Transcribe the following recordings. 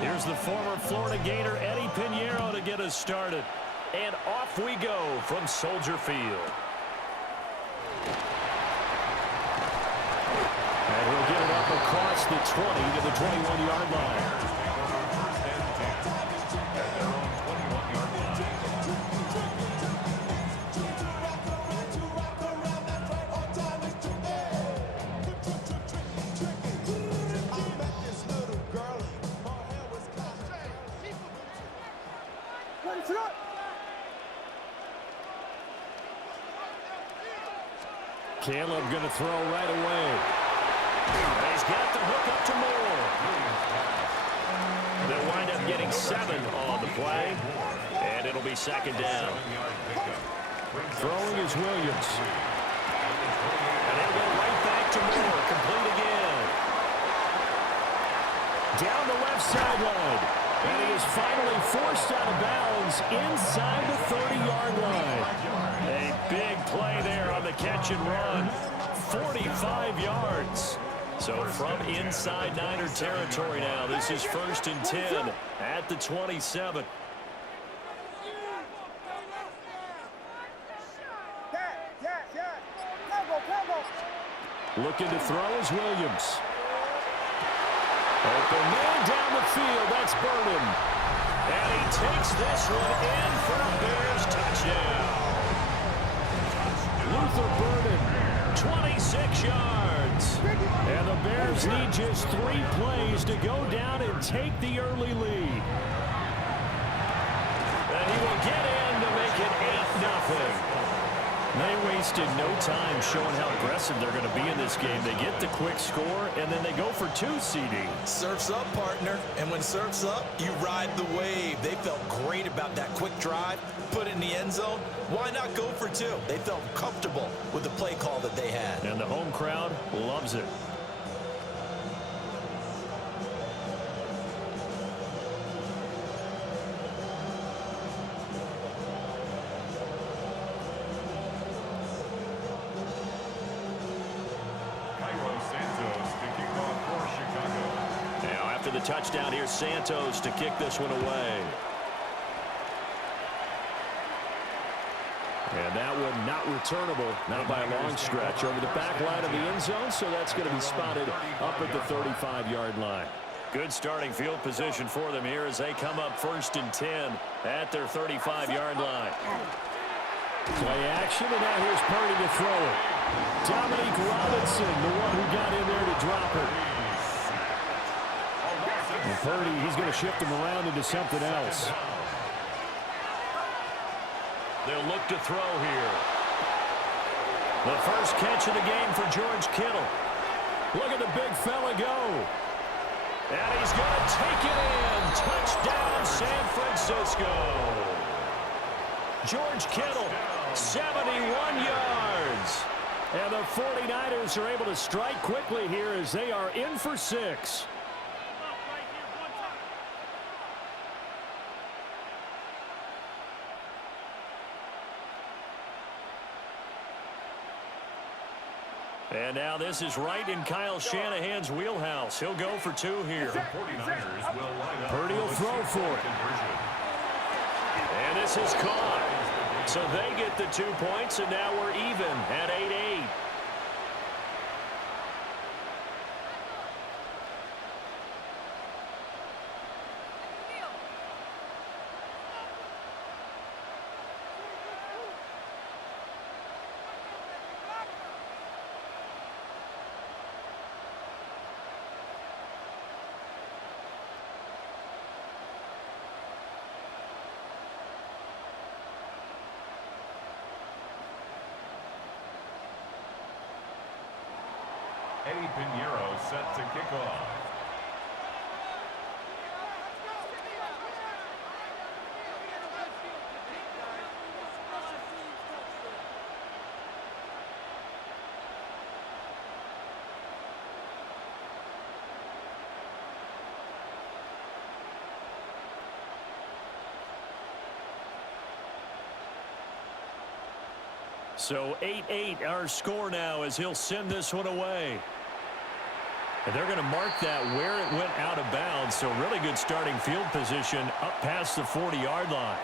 Here's the former Florida Gator, Eddie Pinheiro, to get us started. And off we go from Soldier Field. And he'll get it up across the 20 to the 21-yard line. Caleb going to throw right away. He's got the hook up to Moore. They'll wind up getting 7 on the play, and it'll be second down. Throwing is Williams. And he'll go right back to Moore. Complete again. Down the left sideline. And he is finally forced out of bounds inside the 30-yard line. A big play there on the catch and run. 45 yards. So from inside Niner territory now, this is 1st and 10 at the 27. Looking to throw is Williams. Open man down the field. That's Burden. And he takes this one in for a Bears touchdown. Luther Burden, 26 yards. And the Bears need just 3 plays to go down and take the early lead. And he will get in to make it 8-0. They wasted no time showing how aggressive they're going to be in this game. They get the quick score, and then they go for 2, CD. Surf's up, partner. And when surf's up, you ride the wave. They felt great about that quick drive, put it in the end zone. Why not go for 2? They felt comfortable with the play call that they had. And the home crowd loves it. The touchdown here, Santos to kick this one away. And that one not returnable, not by a long stretch, over the back line of the end zone, so that's going to be spotted up at the 35-yard line. Good starting field position for them here as they come up 1st and 10 at their 35-yard line. Play action, and now here's Purdy to throw it. Dominique Robinson, the one who got in there to drop it. And Purdy, he's going to shift him around into something else. They'll look to throw here. The first catch of the game for George Kittle. Look at the big fella go. And he's going to take it in. Touchdown, San Francisco. George Kittle, 71 yards. And the 49ers are able to strike quickly here as they are in for 6. And now this is right in Kyle Shanahan's wheelhouse. He'll go for 2 here. Purdy will throw for it. And this is caught. So they get the 2 points, and now we're even at 8-8. Eddie Pinheiro set to kick off. So 8-8 our score now as he'll send this one away. And they're going to mark that where it went out of bounds. So really good starting field position up past the 40-yard line.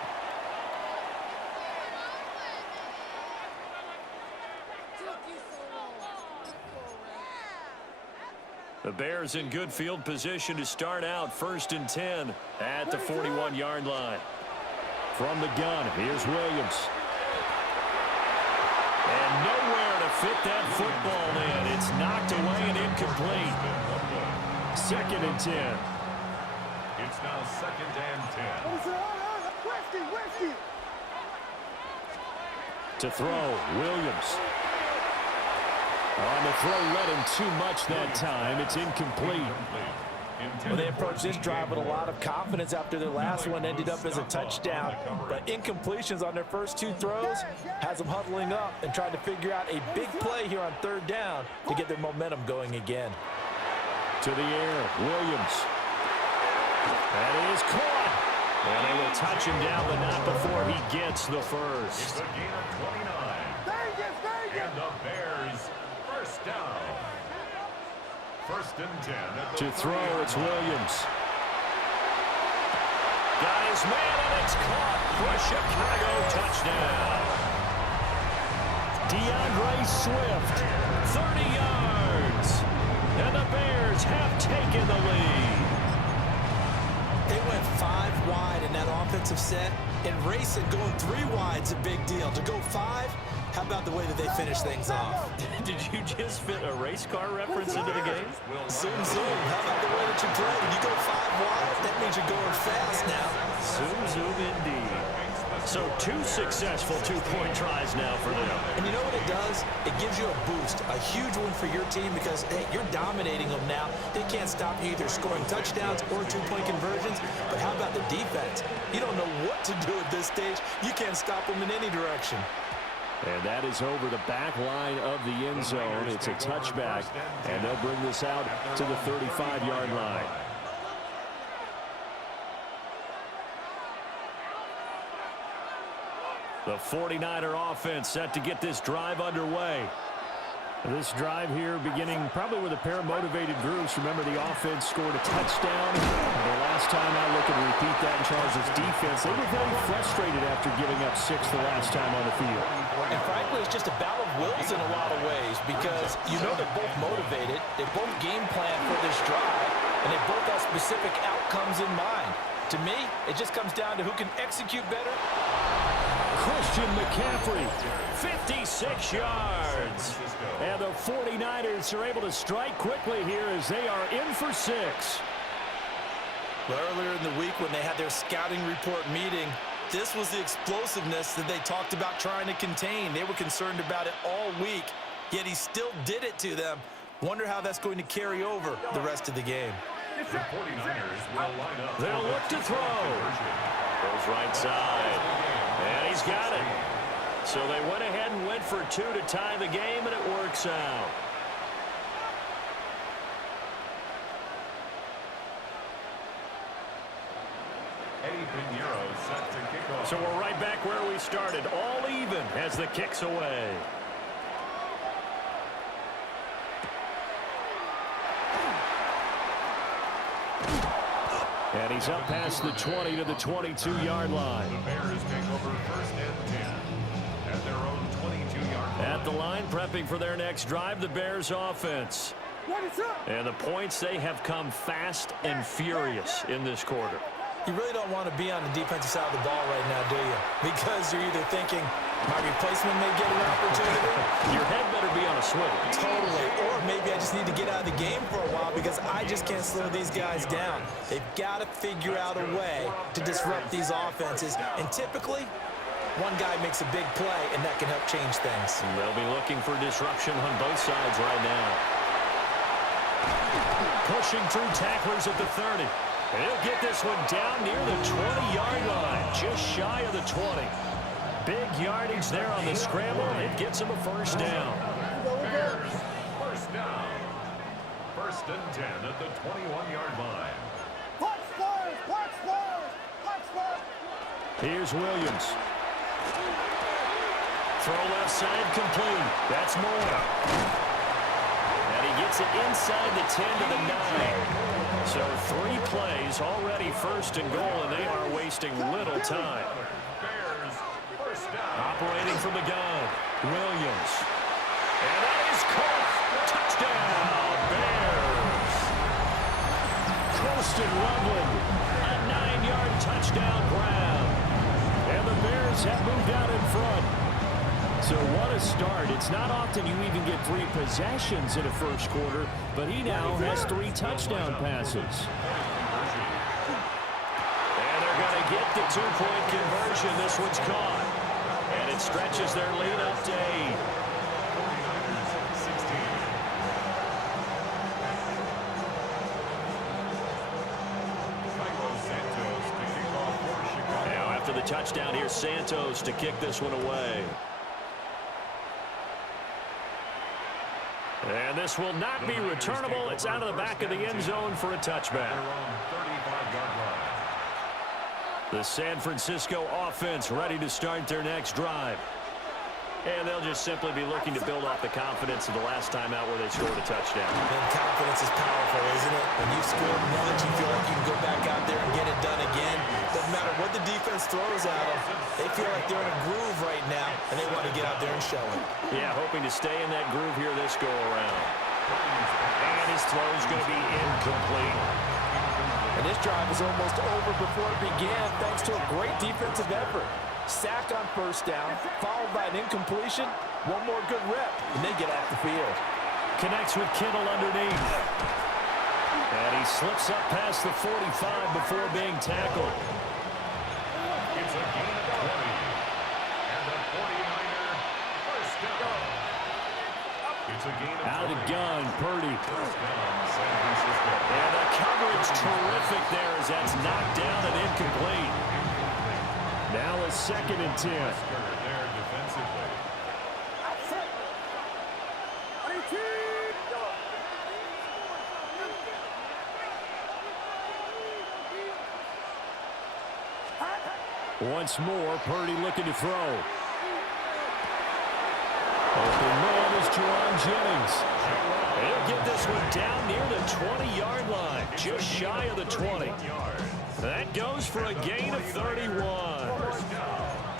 The Bears in good field position to start out 1st and 10 at the 41-yard line. From the gun, here's Williams. And nowhere to fit that football in. It's knocked away and incomplete. 2nd and 10. It's now 2nd and 10. To throw, Williams. On the throw, led him too much that time. It's incomplete. Well, they approached this drive with a lot of confidence after their last one ended up as a touchdown. But incompletions on their first 2 throws has them huddling up and trying to figure out a big play here on 3rd down to get their momentum going again. To the air, Williams. That is caught. And they will touch him down, but not before he gets the first. It's a gain of 29. And the Bears first down. 1st and 10. To throw, it's Williams. Got his man, and it's caught for a Chicago touchdown. DeAndre Swift, 30 yards. And the Bears have taken the lead. They went 5 wide in that offensive set, and racing going 3 wide's a big deal. To go 5, how about the way that they finish things off? Did you just fit a race car reference into the game? Zoom, zoom. How about the way that you play? When you go 5 wide, that means you're going fast now. Zoom, zoom indeed. So 2 successful 2-point tries now for them. And you know what it does? It gives you a boost, a huge one for your team because, hey, you're dominating them now. They can't stop you either scoring touchdowns or 2-point conversions. But how about the defense? You don't know what to do at this stage. You can't stop them in any direction. And that is over the back line of the end zone. It's a touchback, and they'll bring this out to the 35-yard line. The 49er offense set to get this drive underway. This drive here beginning probably with a pair of motivated groups. Remember, the offense scored a touchdown. The last time I look and repeat that in Charles' defense, they were very frustrated after giving up 6 the last time on the field. And frankly, it's just a battle of wills in a lot of ways because you know they're both motivated. They both game plan for this drive, and they both have specific outcomes in mind. To me, it just comes down to who can execute better. Christian McCaffrey, 56 yards. And the 49ers are able to strike quickly here as they are in for 6. Well, earlier in the week when they had their scouting report meeting, this was the explosiveness that they talked about trying to contain. They were concerned about it all week, yet he still did it to them. Wonder how that's going to carry over the rest of the game. The 49ers will line up. They'll look to throw. Goes right side. And he's got it. So they went ahead and went for 2 to tie the game, and it works out. Set to kick off. So we're right back where we started, all even as the kick's away. And he's up past the 20 to the 22-yard line. The Bears take over 1st and 10 at their own 22-yard line. At the line, prepping for their next drive, the Bears offense. And the points, they have come fast and furious in this quarter. You really don't want to be on the defensive side of the ball right now, do you? Because you're either thinking, my replacement may get an opportunity. Your head better be on a swivel. Totally. Or maybe I just need to get out of the game for a while because I just can't slow these guys down. They've got to figure out a way to disrupt these offenses. And typically, one guy makes a big play, and that can help change things. And they'll be looking for disruption on both sides right now. Pushing through tacklers at the 30. And he'll get this one down near the 20-yard line, just shy of the 20. Big yardage there on the scramble. It gets him a first down. Bears, first down. 1st and 10 at the 21-yard line. Here's Williams. Throw left side complete. That's Moore. And he gets gets it inside the 10 to the 9. So 3 plays already first and goal, and they are wasting little time. Operating from the gun, Williams. And that is caught. Touchdown, Bears. Colston Loveland, a 9-yard touchdown grab. And the Bears have moved out in front. So what a start. It's not often you even get 3 possessions in a first quarter, but he now has 3 touchdown passes. And they're going to get the 2-point conversion. This one's caught. And it stretches their lead up to 8. Now after the touchdown, here's Santos to kick this one away. And this will not be returnable. It's out of the back of the end zone for a touchback. The San Francisco offense ready to start their next drive. And they'll just simply be looking to build off the confidence of the last time out where they scored a touchdown. And confidence is powerful, isn't it? When you've scored once, you feel like you can go back out there and get it done again. Doesn't matter what the defense throws at them. They feel like they're in a groove right now, and they want to get out there and show it. Yeah, hoping to stay in that groove here this go-around. And his throw is going to be incomplete. And this drive is almost over before it began, thanks to a great defensive effort. Sack on first down, followed by an incompletion. One more good rep, and they get off the field. Connects with Kittle underneath. And he slips up past the 45 before being tackled. It's a gain of 20. And the 49er first down. It's a gain of 20. Out of the gun, Purdy. First down, San Francisco. And the coverage terrific there as that's knocked down and incomplete. Now a 2nd and 10. There defensively. Once more, Purdy looking to throw. Open man is Jerron Jennings. He'll get this one down near the 20-yard line, just shy of the 20. That goes for a gain of 31.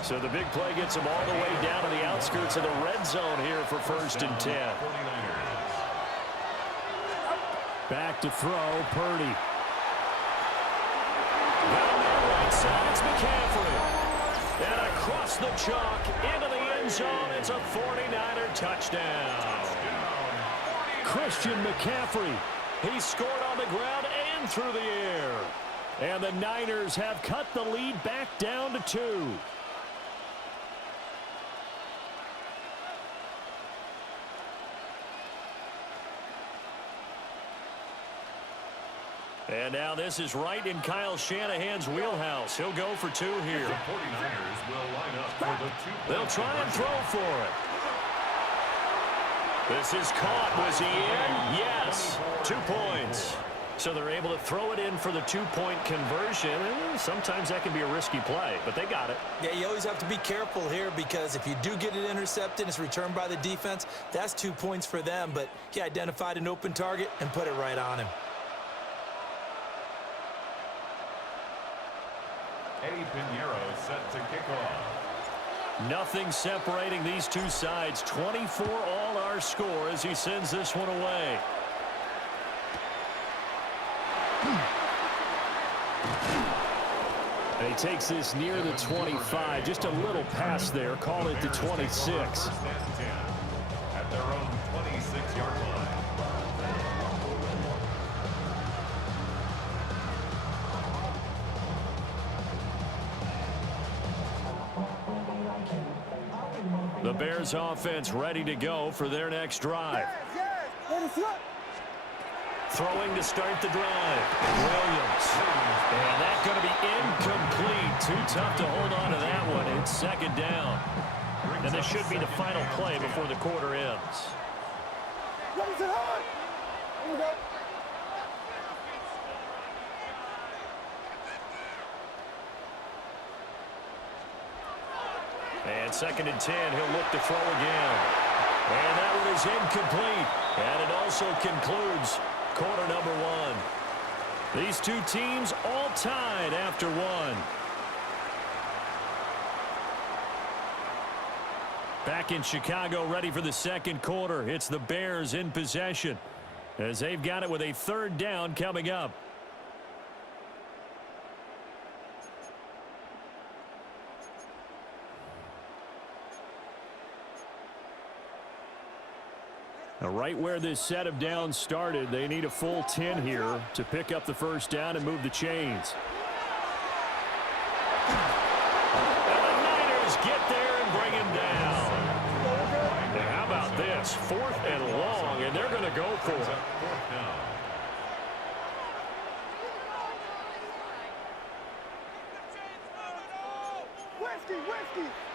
So the big play gets him all the way down to the outskirts of the red zone here for 1st and 10. Back to throw, Purdy. Down the right side, it's McCaffrey. And across the chalk, into the end zone, it's a 49er touchdown. Christian McCaffrey. He scored on the ground and through the air. And the Niners have cut the lead back down to 2. And now this is right in Kyle Shanahan's wheelhouse. He'll go for 2 here. The 49ers will line up for the 2-point. They'll try and throw for it. This is caught. Was he in? Yes. 2 points. So they're able to throw it in for the 2-point conversion. Sometimes that can be a risky play, but they got it. Yeah, you always have to be careful here because if you do get it intercepted, it's returned by the defense. That's 2 points for them, but he identified an open target and put it right on him. Eddie Pinheiro set to kick off. Nothing separating these two sides. 24 all our score as he sends this one away. And he takes this near the 25. Just a little pass there. Call it the 26. At their own 26-yard line. The Bears offense ready to go for their next drive. Throwing to start the drive. Williams. And that's going to be incomplete. Too tough to hold on to that one. It's 2nd down. And this should be the final play before the quarter ends. And 2nd and 10. He'll look to throw again. And that one is incomplete. And it also concludes quarter number one. These two teams all tied after one. Back in Chicago, ready for the second quarter. It's the Bears in possession as they've got it with a third down coming up. Now, right where this set of downs started, they need a full 10 here to pick up the first down and move the chains. And the Niners get there and bring him down. And how about this? 4th and long, and they're going to go for it.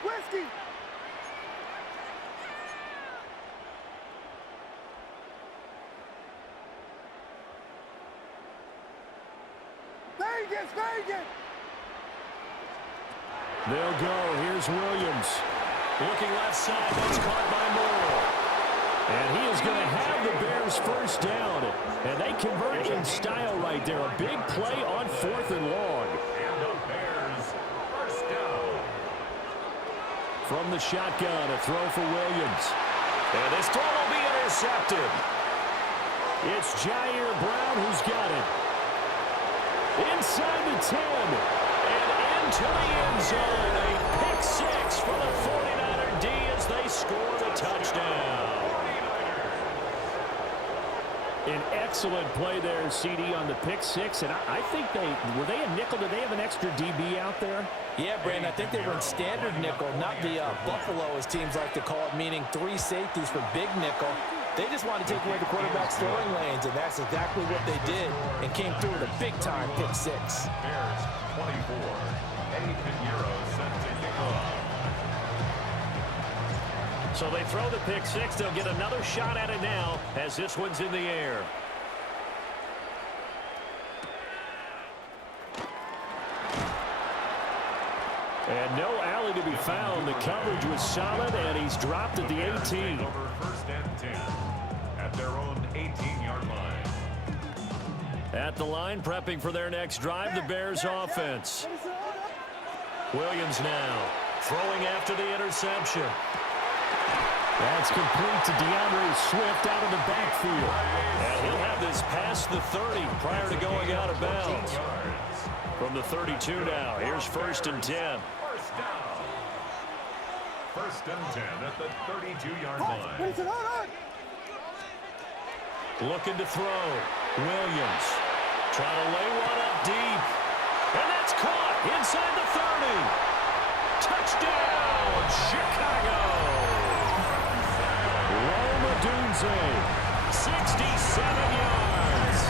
Whiskey! Vegas! They'll go. Here's Williams. Looking left side. That's caught by Moore. And he is going to have the Bears first down. And they convert in style right there. A big play on 4th and long. And the Bears first down. From the shotgun, a throw for Williams. And this throw will be intercepted. It's Jair Brown who's got it. Inside the 10 and into the end zone. A pick 6 for the 49er D as they score the touchdown. An excellent play there, CD, on the pick 6. And I think were they a nickel? Did they have an extra DB out there? Yeah, Brandon, I think they were in standard nickel, not the buffalo, as teams like to call it, meaning 3 safeties for big nickel. They just wanted to take away the quarterback's throwing lanes, and that's exactly what they did, and came through with a big-time pick 6. Bears 24. Eddie Pinheiro set to kick off. So they throw the pick 6. They'll get another shot at it now as this one's in the air. And no alley to be found. The coverage was solid, and he's dropped at the 18. Over 1st and 10 at their own 18-yard line. At the line, prepping for their next drive, the Bears offense. Williams now throwing after the interception. That's complete to DeAndre Swift out of the backfield. And he'll have this past the 30 prior to going out of bounds. From the 32 now, here's 1st and 10. First down. 1st and 10 at the 32-yard line. Looking to throw. Williams trying to lay one up deep. And that's caught inside the 30. Touchdown, Chicago. Roma Dunze, 67 yards.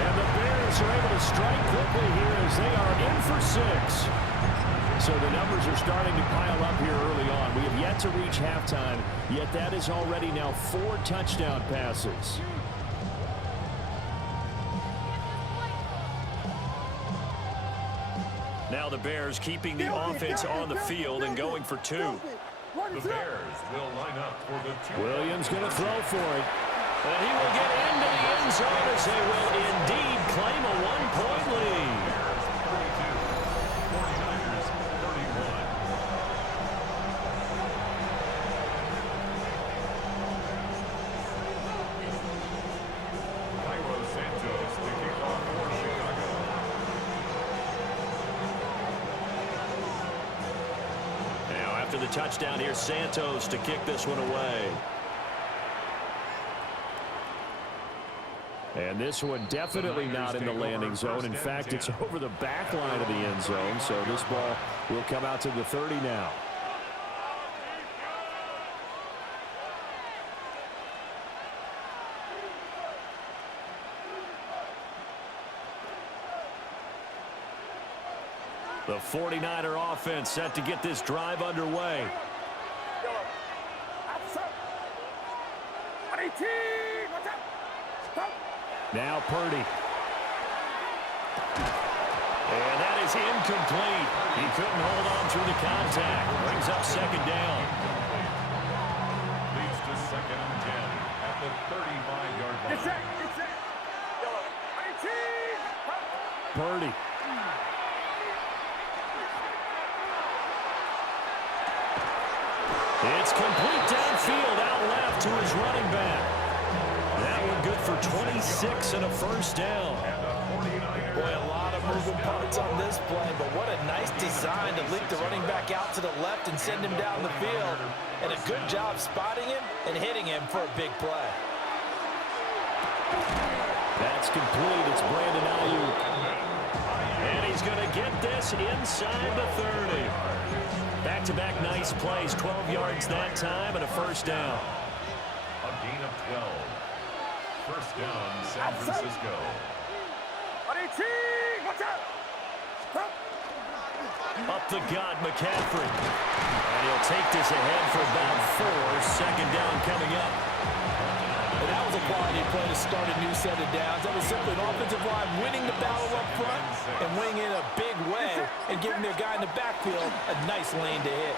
And the Bears are able to strike quickly here as they are in for 6. So the numbers are starting to pile up here early on. We have yet to reach halftime, yet that is already now 4 touchdown passes. Now the Bears keeping the offense on the field and going for 2. The Bears will line up for the 2. Williams going to throw for it. And he will get into the end zone as they will indeed claim a 1-point lead. Bears 32, 49ers 31. Cairo Santos to kick off for Chicago. Now after the touchdown, here's Santos to kick this one away. And this one definitely not in the landing zone. In fact, it's over the back line of the end zone. So this ball will come out to the 30 now. The 49er offense set to get this drive underway. Now Purdy. And that is incomplete. He couldn't hold on through the contact. Brings up 2nd down. Leads to 2nd Purdy. It's complete downfield, out left to his running back. That one good for 26 and a first down. Boy, a lot of moving parts on this play, but what a nice design to leak the running back out to the left and send him down the field. And a good job spotting him and hitting him for a big play. That's complete. It's Brandon Ayuk. And he's going to get this inside the 30. Back-to-back nice plays, 12 yards that time and a first down. A gain of 12. First down, San Francisco. Up the gut, McCaffrey. And he'll take this ahead for about 4. Second down coming up. And that was a quality play to start a new set of downs. That was simply an offensive line winning the battle up front and winning in a big way and giving their guy in the backfield a nice lane to hit.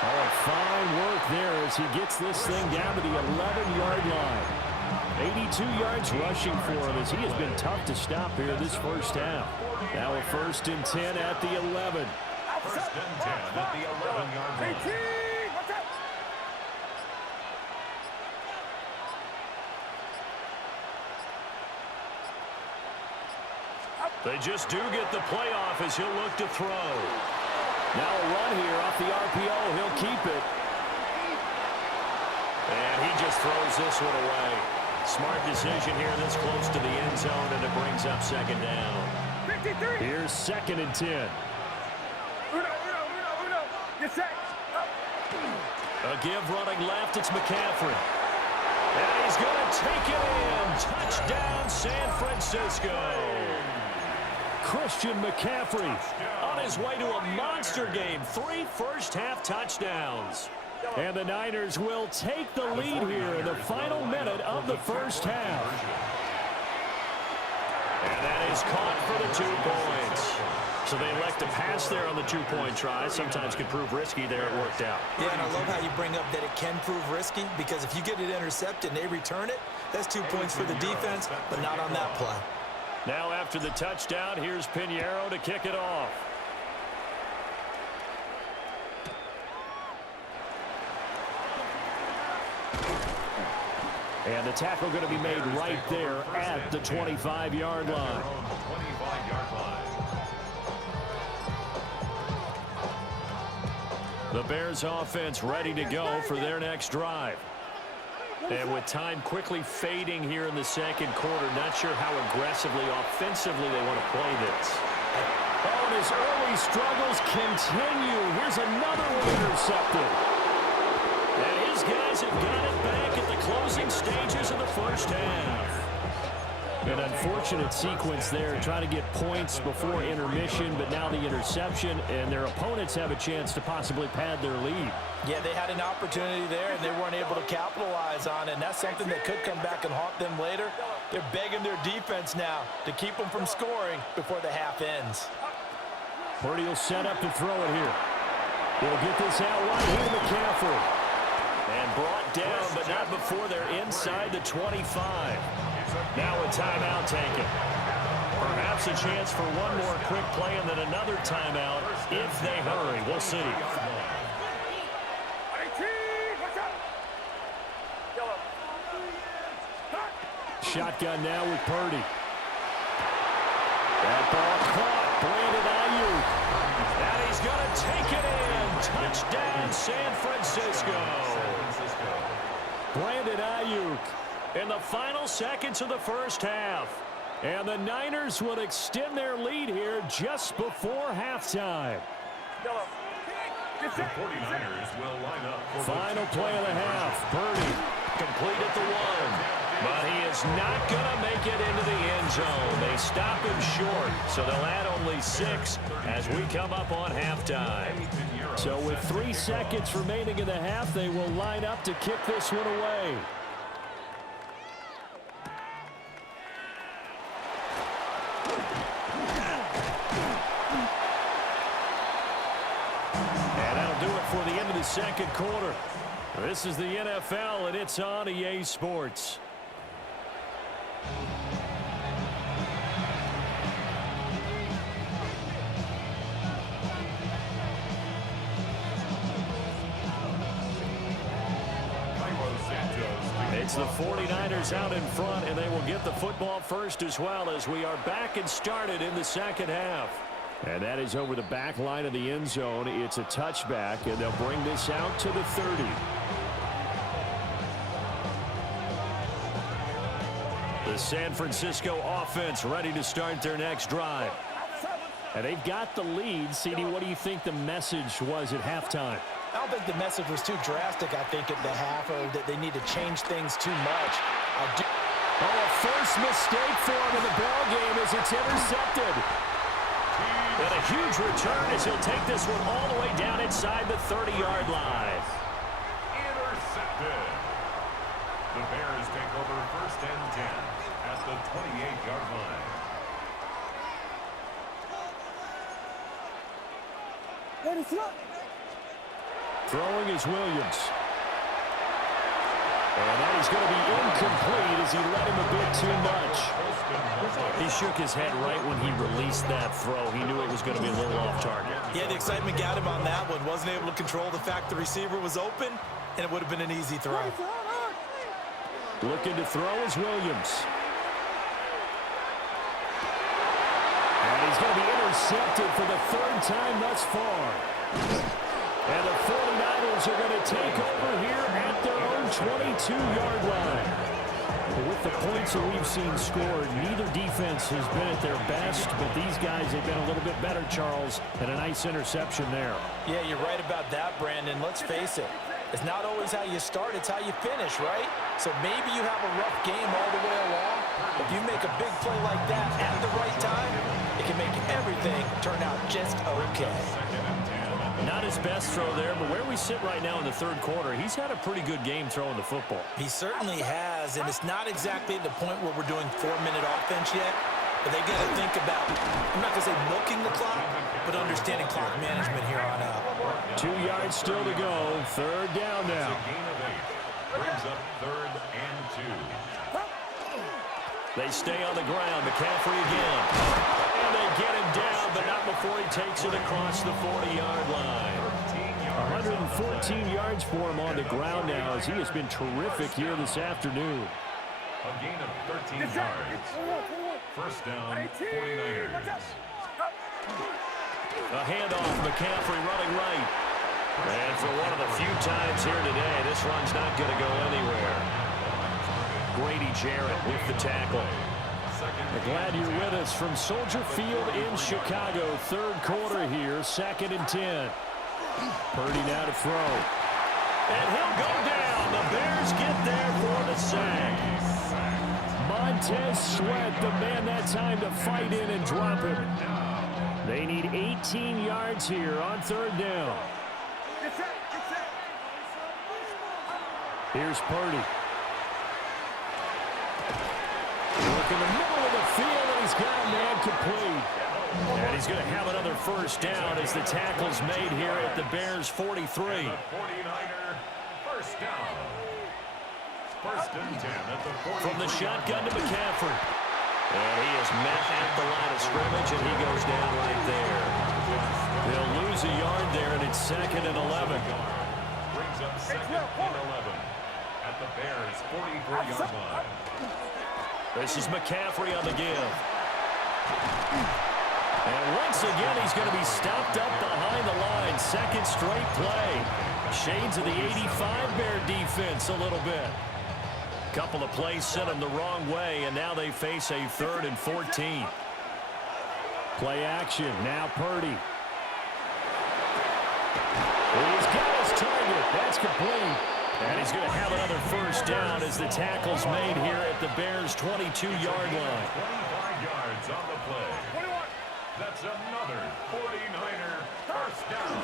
Oh, fine work there as he gets this thing down to the 11-yard line. 82 yards rushing for him as he has been tough to stop here this first half. Now a 1st and 10 at the 11. First and 10 at the 11-yard line. They just do get the playoff as he'll look to throw. Now a run here off the RPO. He'll keep it. And he just throws this one away. Smart decision here this close to the end zone, and it brings up second down. 53. Here's 2nd and 10. Get set. A give running left. It's McCaffrey. And he's going to take it in. Touchdown, San Francisco. Christian McCaffrey on his way to a monster game. 3 first-half touchdowns. And the Niners will take the lead here in the final minute of the first half. And that is caught for the 2 points. So they elect to pass there on the 2-point try. Sometimes can prove risky there. It worked out. Yeah, and I love how you bring up that it can prove risky because if you get it intercepted and they return it, that's 2 points for the defense, but not on that play. Now after the touchdown, here's Pinheiro to kick it off. And the tackle going to be made right there at the 25-yard line. 25-yard line. The Bears offense ready to go for their next drive. And with time quickly fading here in the second quarter, not sure how aggressively, offensively they want to play this. Oh, and his early struggles continue. Here's another one intercepted. And his guys have got it back at the closing stages of the first half. An unfortunate sequence there, trying to get points before intermission, but now the interception, and their opponents have a chance to possibly pad their lead. Yeah, they had an opportunity there, and they weren't able to capitalize on it, and that's something that could come back and haunt them later. They're begging their defense now to keep them from scoring before the half ends. Purdy will set up to throw it here. He'll get this out wide here to McCaffrey. And brought down, but not before they're inside the 25. Now a timeout taken. Perhaps a chance for one more quick play and then another timeout if they hurry. We'll see. Shotgun now with Purdy. That ball caught. Brandon Ayuk. And he's going to take it in. Touchdown, San Francisco. Brandon Ayuk in the final seconds of the first half. And the Niners will extend their lead here just before halftime. The 49ers will line up for Final play of the half. Purdy complete at the 1. But he is not going to make it into the end zone. They stop him short, so they'll add only 6 as we come up on halftime. So with 3 seconds remaining in the half, they will line up to kick this one away. And that'll do it for the end of the second quarter. This is the NFL, and it's on EA Sports. It's the 49ers out in front, and they will get the football first as well as we are back and started in the second half. And that is over the back line of the end zone. It's a touchback, and they'll bring this out to the 30. The San Francisco offense ready to start their next drive. And they've got the lead. CD, what do you think the message was at halftime? I don't think the message was too drastic, I think, at the half, or that they need to change things too much. Oh, a first mistake for him in the ball game as it's intercepted. And a huge return as he'll take this one all the way down inside the 30-yard line. Intercepted. The Bears take over first and 10 at the 28-yard line. Throwing is Williams. And that is going to be incomplete as he let him a bit too much. He shook his head right when he released that throw. He knew it was going to be a little off target. Yeah, the excitement got him on that one. Wasn't able to control the fact the receiver was open, and it would have been an easy throw. Looking to throw is Williams. And he's going to be intercepted for the third time thus far. And the 49ers are going to take over here at their own 22-yard line. With the points that we've seen scored, neither defense has been at their best, but these guys have been a little bit better, Charles, and a nice interception there. Yeah, you're right about that, Brandon. Let's face it. It's not always how you start, it's how you finish, right? So maybe you have a rough game all the way along. If you make a big play like that at the right time, it can make everything turn out just okay. Not his best throw there, but where we sit right now in the third quarter, he's had a pretty good game throwing the football. He certainly has, and it's not exactly at the point where we're doing 4-minute offense yet, but they got to think about, I'm not going to say milking the clock, but understanding clock management here on out. 2 yards still to go. Third down now. Gain of 8. Brings up third and 2. They stay on the ground. McCaffrey again. And they get him down, but not before he takes it across the 40-yard line. 114 yards for him on the ground now as he has been terrific here this afternoon. A gain of 13 yards. First down, 49ers. A handoff, McCaffrey running right. And for one of the few times here today, this run's not going to go anywhere. Grady Jarrett with the tackle. We're glad you're with us from Soldier Field in Chicago. Third quarter here, 2nd and 10. Purdy now to throw. And he'll go down. The Bears get there for the sack. Montez Sweat, the man that time to fight in and drop him. They need 18 yards here on third down. Here's Purdy. Look in the middle of the field, and he's got a man complete. And he's going to have another first down as the tackle's made here at the Bears' 43. 49er first down. First and 10 at the 43. From the shotgun to McCaffrey. And he is met at the line of scrimmage, and he goes down right there. They'll lose a yard there, and it's 2nd and 11. Brings up 2nd and 11 at the Bears' 43-yard line. This is McCaffrey on the give. And once again, he's going to be stopped up behind the line. Second straight play. Shades of the 85 Bear defense a little bit. Couple of plays sent him the wrong way, and now they face a 3rd and 14. Play action. Now Purdy. He's got his target. That's complete. And he's going to have another first down as the tackle's made here at the Bears' 22-yard line. 25 yards on the play. That's another 49er first down.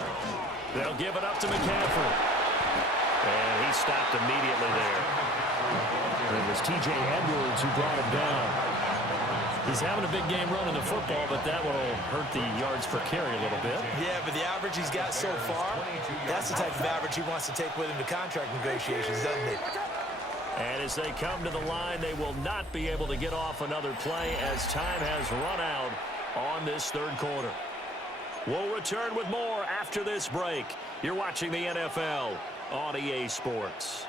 They'll give it up to McCaffrey. And he stopped immediately there. And it was T.J. Edwards who brought him down. He's having a big game running the football, but that will hurt the yards per carry a little bit. Yeah, but the average he's got so far, that's the type of average he wants to take with him to contract negotiations, doesn't he? And as they come to the line, they will not be able to get off another play as time has run out on this third quarter. We'll return with more after this break. You're watching the NFL on EA Sports.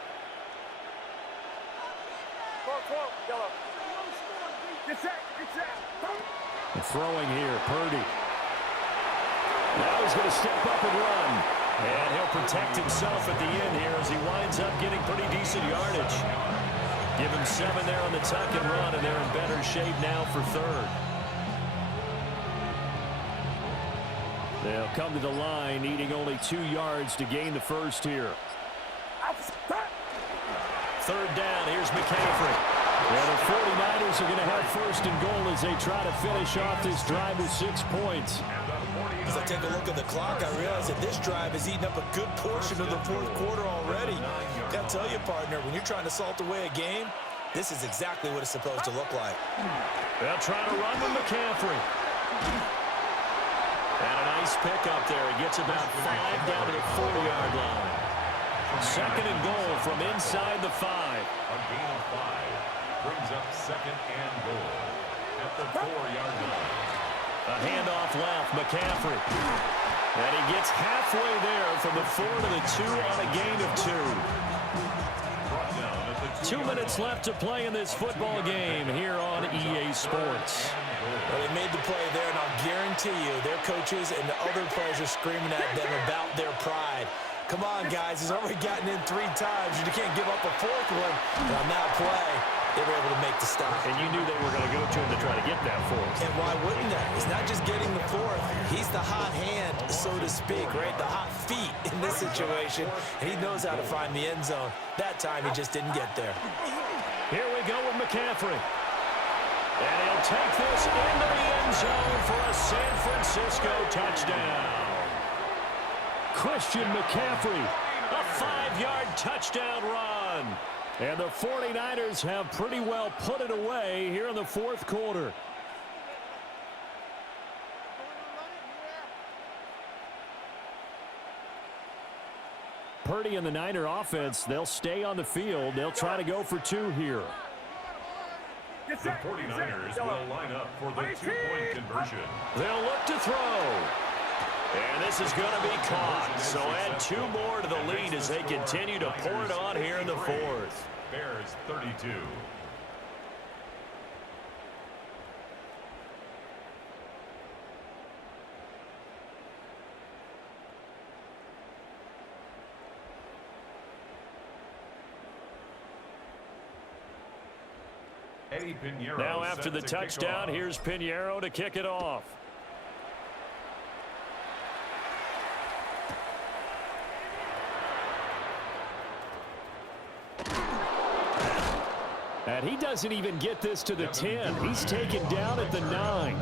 And throwing here, Purdy. Now he's going to step up and run. And he'll protect himself at the end here as he winds up getting pretty decent yardage. Give him 7 there on the tuck and run, and they're in better shape now for third. They'll come to the line, needing only 2 yards to gain the first here. Third down, here's McCaffrey. Well, the 49ers are going to have first and goal as they try to finish off this drive with 6 points. As I take a look at the clock, I realize that this drive has eaten up a good portion of the fourth quarter already. Got to tell you, partner, when you're trying to salt away a game, this is exactly what it's supposed to look like. They'll try to run with McCaffrey. And a nice pickup there. He gets about 5 down to the 40-yard line. Second and goal from inside the 5. A gain of 5 brings up second and goal at the 4-yard line. A handoff left, McCaffrey. And he gets halfway there from the 4 to the 2 on a gain of 2. 2 minutes left to play in this football game here on EA Sports. Well, they made the play there, and I'll guarantee you their coaches and the other players are screaming at them about their pride. Come on, guys. He's already gotten in 3 times. You can't give up a 4th one. And on that play, they were able to make the stop. And you knew they were going to go to him to try to get that 4th. And why wouldn't they? It's not just getting the 4th. He's the hot hand, so to speak, right? The hot feet in this situation. And he knows how to find the end zone. That time, he just didn't get there. Here we go with McCaffrey. And he'll take this into the end zone for a San Francisco touchdown. Christian McCaffrey, a 5-yard touchdown run. And the 49ers have pretty well put it away here in the fourth quarter. Purdy and the Niner offense, they'll stay on the field. They'll try to go for 2 here. The 49ers will line up for the 2-point conversion. They'll look to throw. And this is going to be caught. So add 2 more to the lead as they continue to pour it on here in the fourth. Bears 32. Now after the touchdown, here's Pinheiro to kick it off. And he doesn't even get this to the 10. He's taken down at the 9.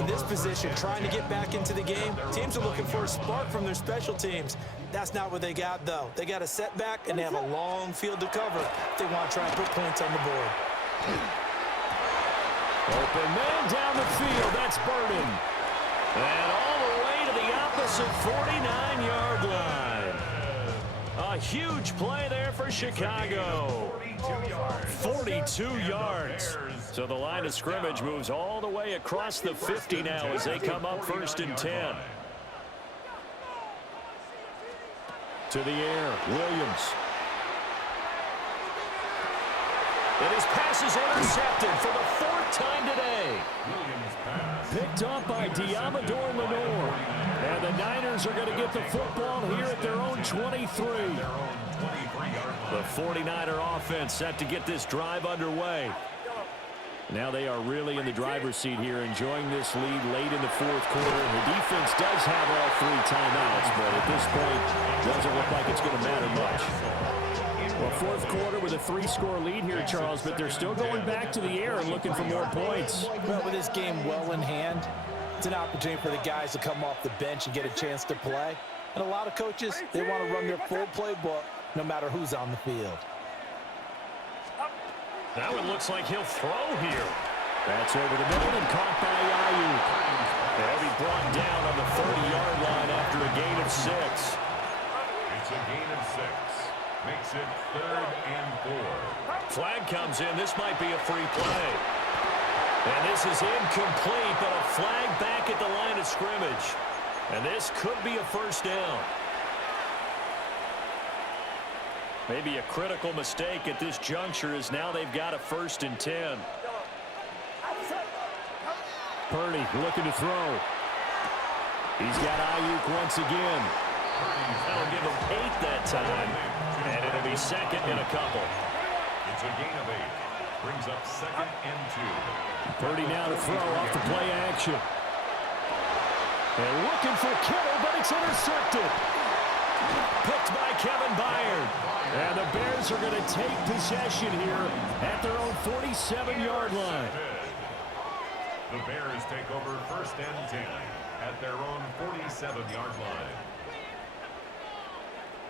In this position, trying to get back into the game, teams are looking for a spark from their special teams. That's not what they got, though. They got a setback, and they have a long field to cover if they want to try and put points on the board. Open man down the field. That's Burden. And all the way to the opposite 49-yard line. A huge play there for Chicago. 42 yards. So the line of scrimmage moves all the way across the 50 now as they come up 1st and 10. To the air, Williams. And his pass is intercepted for the 4th time today. Picked up by Diamador Lenore. And the Niners are going to get the football here at their own 23. The 49er offense set to get this drive underway. Now they are really in the driver's seat here, enjoying this lead late in the fourth quarter. The defense does have all 3 timeouts, but at this point, doesn't look like it's going to matter much. Well, fourth quarter with a 3-score lead here, Charles, but they're still going back to the air and looking for more points. Well, with this game well in hand, it's an opportunity for the guys to come off the bench and get a chance to play. And a lot of coaches, they want to run their full playbook no matter who's on the field. Now it looks like he'll throw here. That's over the middle and caught by Ayuk. And he'll be brought down on the 30-yard line after a gain of 6. It's a gain of 6. Makes it 3rd and 4. Flag comes in. This might be a free play. And this is incomplete, but a flag back at the line of scrimmage. And this could be a first down. Maybe a critical mistake at this juncture as now they've got a 1st and 10. Purdy looking to throw. He's got Ayuk once again. That'll give him 8 that time. And it'll be 2nd and a couple. It's a gain of 8. Brings up 2nd and 2. Purdy now to throw off the play action. And looking for Kittle, but it's intercepted. Picked by Kevin Byard. And the Bears are going to take possession here at their own 47-yard line. The Bears take over 1st and 10 at their own 47-yard line.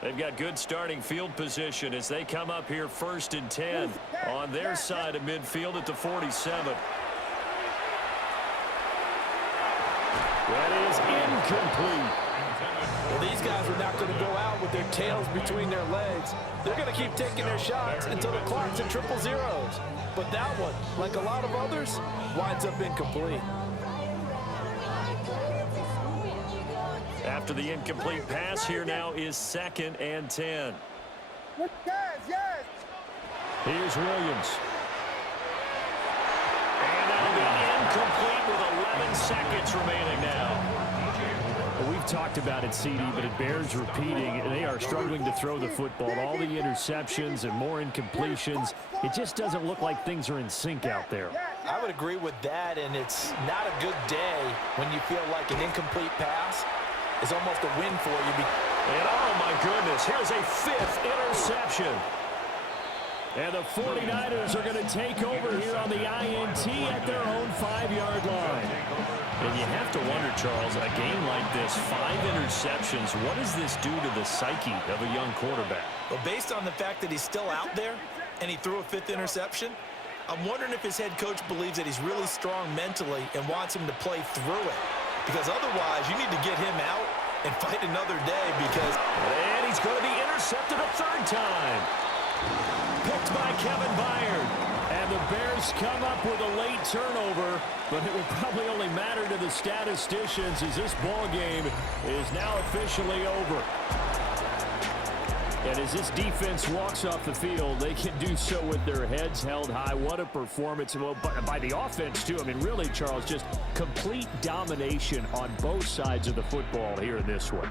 They've got good starting field position as they come up here 1st and 10 on their side of midfield at the 47. That is incomplete. Well, these guys are not going to go out with their tails between their legs. They're going to keep taking their shots until the clock's at 000. But that one, like a lot of others, winds up incomplete. After the incomplete pass, here now is 2nd and 10. Yes. Here's Williams. And that'll be incomplete with 11 seconds remaining now. We've talked about it, CD, but it bears repeating. They are struggling to throw the football. All the interceptions and more incompletions. It just doesn't look like things are in sync out there. I would agree with that, and it's not a good day when you feel like an incomplete pass is almost a win for you. And oh my goodness, here's a 5th interception. And the 49ers are going to take over here on the INT at their own 5-yard line. And you have to wonder, Charles, a game like this, 5 interceptions, what does this do to the psyche of a young quarterback? Well, based on the fact that he's still out there and he threw a 5th interception, I'm wondering if his head coach believes that he's really strong mentally and wants him to play through it. Because otherwise, you need to get him out and fight another day because... And he's going to be intercepted a 3rd time. Picked by Kevin Byard. And the Bears come up with a late turnover, but it will probably only matter to the statisticians as this ball game is now officially over. And as this defense walks off the field, they can do so with their heads held high. What a performance. Well, by the offense, too. I mean, really, Charles, just complete domination on both sides of the football here in this one.